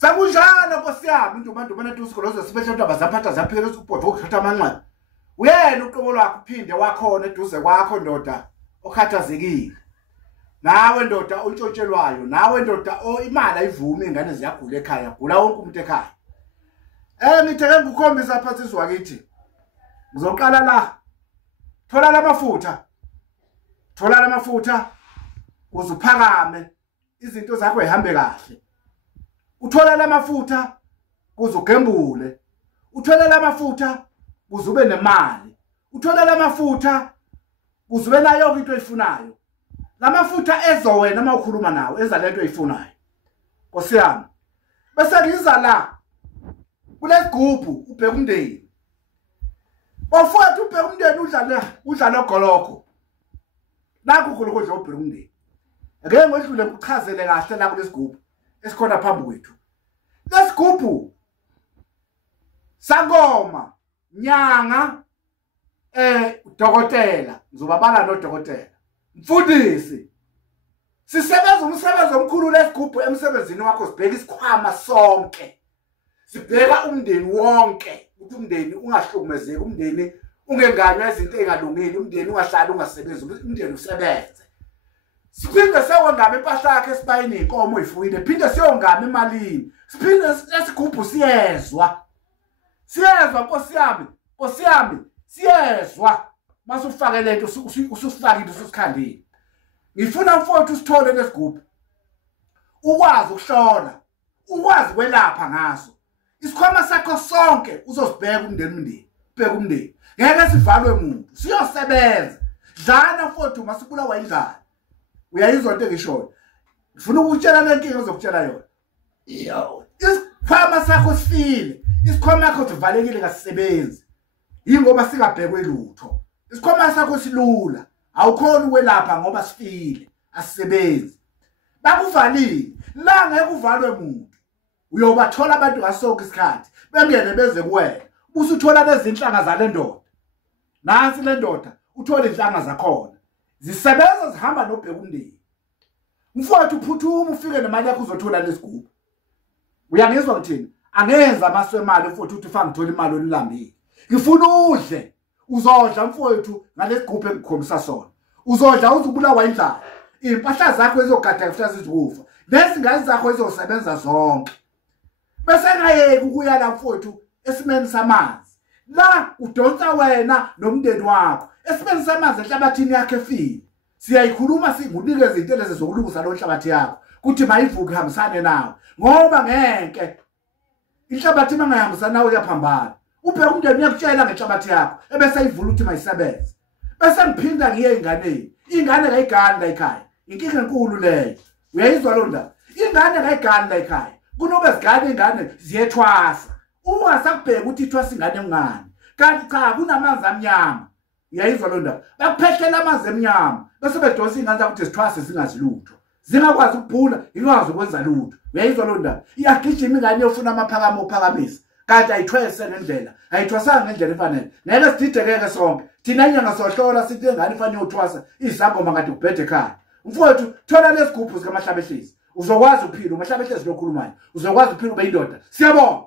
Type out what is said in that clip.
Sakunjalo Nkosi yami intombazane uSikolozo sibethe into abazaphatha zaphela usubhodwa ukuthatha amanxeba. Uyena uqobo lwakho uphinde wakhona eduze kwakho ndoda okhathazekile. Nawe ndoda ontshontshelwayo, nawe ndoda imali ayivumi ingane ziyagula ekhaya, gula wonke umuntu ekhaya. Ngitheke ngikukhombisa phansi izwakithi. Ngizoqala la. Thola lamafutha. Thola lamafutha uzuphakame izinto zakho zihambe kahle. Uthola lamafutha kuzugembule. Uthola lamafutha kuzube nemali. Uthola lamafutha kuzube nayo into oyifunayo. Lamafutha ezowena uma ukhuluma nawe eza lento oyifunayo. Nkosi yami. Bese ngiza la. Kulesigubhu ubheka umndeni. Bafowethu ubheka umndeni udlala ogoloko. Nakho khona kodwa ubheka umndeni. Ngeke ngidlule ukuchazele kahle la kulesigubhu esikhona phambi kwethu. Lesigubhu sangoma nyanga udokotela ngizobabala nodokotela. Mfundisi. Sisebenza umsebenzi omkhulu lesigubhu emsebenzini wakho sibheka isikhwama sonke. Sibheka umndeni wonke. Ukuthi umndeni ungahlukumezeki, umndeni ungenganywa izinto ezingalungile, umndeni ungahlali ungasebenzi, umndeni usebenze. Siphinde sewongama impahla yakhe esibayini inkomo oyifuyile, phinde siyongama emalini. Siphinde esigubhu siyezwa. Siyezwa Nkosi yami, siyezwa. Masufake lento ususifakile ususikhandile. Ngifuna mfowethu usithole lesigubhu. Ukwazi ukuhlola, ukwazi kwelapha ngaso. Isikhwama sakho sonke uzosibheka umndeni, bheka umndeni. Ngeke sivalwe umuntu, siyosebenza. Dlana mfowethu masibulawa indlala. Uyayizwa into engishoyo. Ngifuna ukutshela lenkinga ozokutshela yona. Yo, isikhwama sakho sifile, isikhwama sakho sivalekile kasisebenzi. Yingoba singabhekwe lutho. Isikhwama sakho silula, awukhona ukwelapha ngoba sifile, asisebenzi. Bakuvalile, la ngeke uvalwe umuntu. Uyobathola abantu ngasonke isikhathi, bengene beze kuwena. Usuthola lezi inhlanga zale ndoda. Nansi le ndoda, uthola inhlanga zakhona. Zisebenza zihamba nobheka umndeni. Mfowethu uphuthuma ufike nemali yakho uzothola lesigubhu. Uyangizwa ngithini? Angenza amaswe emali mfowethu uthi ufanga ngithola imali olilambile. Ngifuna udle. Uzodla mfowethu ngalesigubhu engikhombisa sona. Uzodla uzubulawa indlala. Impahla zakho ezogada futhi zizikufa. Lezi ngane zakho ezosebenza zonke. Bese ngayeki ukuya la mfowethu esimeni samanzi. La udonsa wena nomndeni wakho. Esimeni samanzi enhlabathini yakhe efile. Siyayikhuluma singunikeza izinto lezi zokulungisa lo nhlabathi yakho. Kuthi mayivuke ihambisane nawe. Ngoba ngeke inhlabathi mangahambisana nawe uyaphambana. Ubheka umndeni uyakutshela ngenhlabathi yakho ebese ayivula ukuthi mayisebenze. Bese ngiphinda ngiye enganeni. Ingane kayigani la ekhaya. Inkinga enkulu leyo. Uyayizwa lo ndaba? Ingane kayigani la ekhaya. Kunobe zigane ingane ziyethwasa. Ungasakubheka ukuthi ithwasa ingane ngani. Kanti cha kunamanzi amnyama. Uyayizwa lo ndaba? Bakuphehlela amanzi emnyama. Bese bedonsa ingane ukuthi zithwase zingazilutho. Zingakwazi ukuphula, ingakwazi ukwenza lutho. Uyayizwa lo ndaba? Iyagijima ingane yofuna amaphakamo ophakamisa. Kanti ayithwese ngendlela. Ayithwasanga ngendlela efanele. Ngeke sididekeke sonke. Thina inyanga sohlola sithi ingane ifanele uthwasa izangoma ngathi kubhede ekhaya. Mfowethu thola lesigubhu sikaMahlabehlezi. Uzokwazi ukuphila uMahlabehlezi lokhulumayo. Uzokwazi ukuphila ube indoda. Siyabonga.